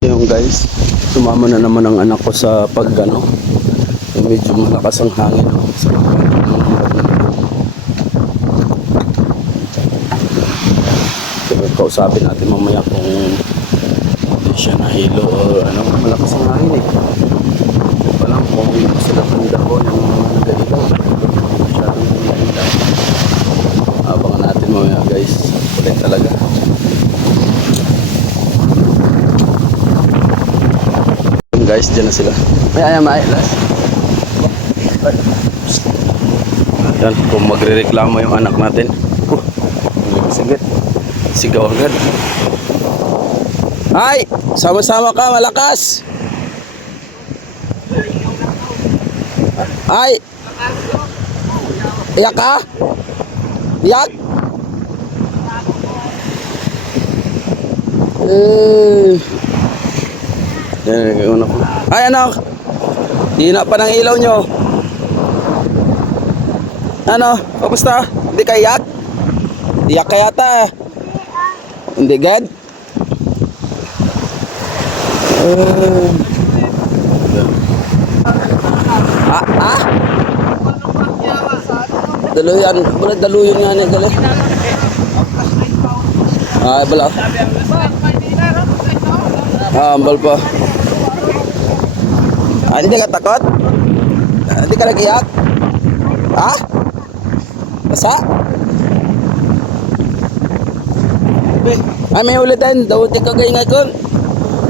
Yung guys, sumama na naman ang anak ko sa paggano. Medyo malakas ang hangin. oh, Sa Pero kausapin natin mamaya kung hindi siya nahilo o ano, malakas ang hangin eh. Hindi pa lang kung sila handa ko ng nagailaw. Masyadong. Abangan natin mamaya guys. Kulit talaga. Yung guys, dyan na sila. Ay, ay, ay, last. Yan, kung magre-reklamo yung anak natin. Uh, sige. Sigaw agad. Ay! Sama-sama ka, malakas! Ay! Iyak ka? Iyak? Eh... Yan, ano ko. Ay, anak! Hina pa ng ilaw nyo. Ano? Kamusta? Hindi ka iyak? Iyak ka. Hindi gad? Uh, ah, ah? Daluyan. Wala daluyan nga niya gali. Ah, bala. Ah, ambal pa. Ah, hindi ka takot? Ah, hindi ka nag-iyak? Ha? Basa? Ay, may ulitan. Daw di ka gay ngayon.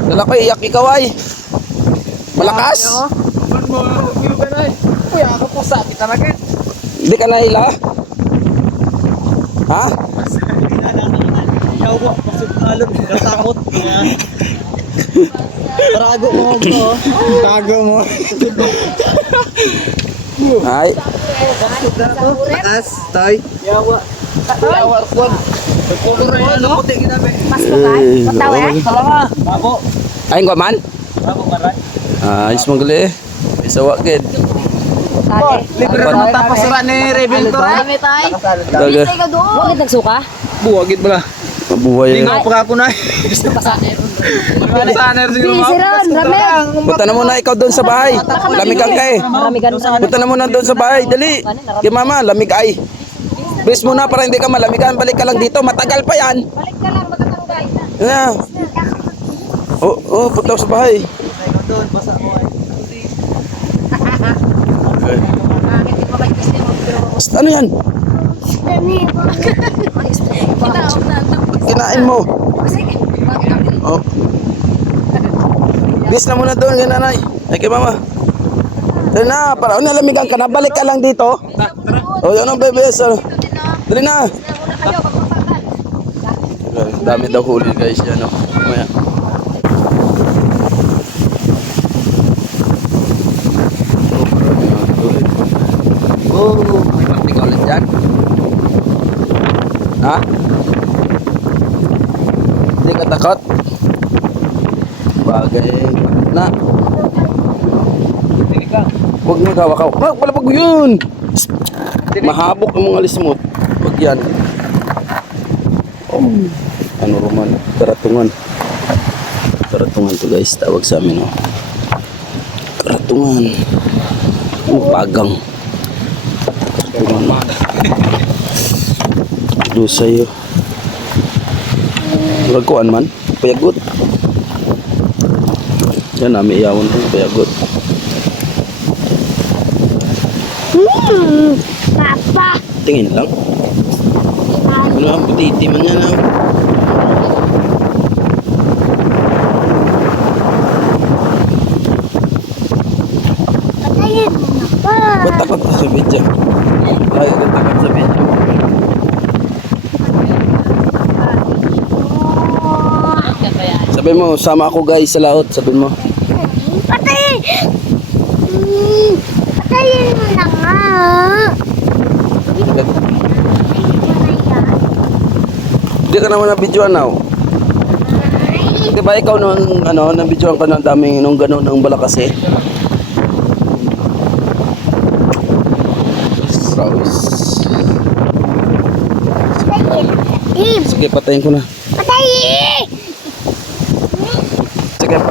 Dala ko, iyak ikaw ay. Malakas? Kuya, ako po sa kita na kin. Hindi ka nahila? Ha? Yaw ko, pasipalot, natakot. Tarago mo ako. Tago mo. Ay, Taas, tay. Yawa. Yawa, kon. Pagkukuray na no? Puti ginabi. Mas bukay? Eh, Mataw eh? Salamat. Babo. ay, ko man? Babo, maray. Ah, ayos mo gali. Isa wakid. Tali. Libre mo tapos sira ni Rebel to. Dami tay. Daga. Ikaw doon. Bakit nagsuka? Buwagit ba la? Mabuhay. Hindi nga pa ako na. Pasaner. Ano sa aner siguro. Punta na muna ikaw doon sa bahay. Lamig kang kay. Marami ganun na. Punta na muna doon sa bahay. Dali. Kay mama, lamig ay. Bis muna para hindi ka malamigan. Balik ka lang dito. Matagal pa yan. Balik ka lang, matatangay na. Yeah. Oh, oh, punta sa bahay. Doon, basa mo ay. Okay. Ano yan? kita ako na. Kinain mo. Oh. Bis na muna doon kay nanay. Ay kay mama. Dali na, para oh, nalamigan ka na. Balik ka lang dito. Oh, ang bebe. So, dali na. Dami daw huli guys yan oh. Mamaya. Oh, may ka ulit dyan? Ha? Takot? Bagay na. Huwag mo gawakaw. Wag, wala pag yun! Mahabok ang mga lismot. Huwag yan. Oh, ano roman? Karatungan. Karatungan to guys. Tawag sa amin oh. Karatungan. Oh, pagang. Karatungan. Do sa'yo. Ragkuan man. Payagot. Yan namin iyawan ko. Payagot. Papa. Tingin lang. Ano ang putiti man yan ah. Patayin mo na pa. Ba't takot ka sa video? Ay, ba't takot sa video? Sabi mo, sama ako guys sa laot. Sabi mo. Patay! Hmm, Patayin mo na nga. Hindi ka naman na-videoan now. Di ba ikaw nung ano, na-videoan ka ng daming nung gano'n ng balakase? Patayin! Sige, patayin ko na. Patayin! Sige Sige,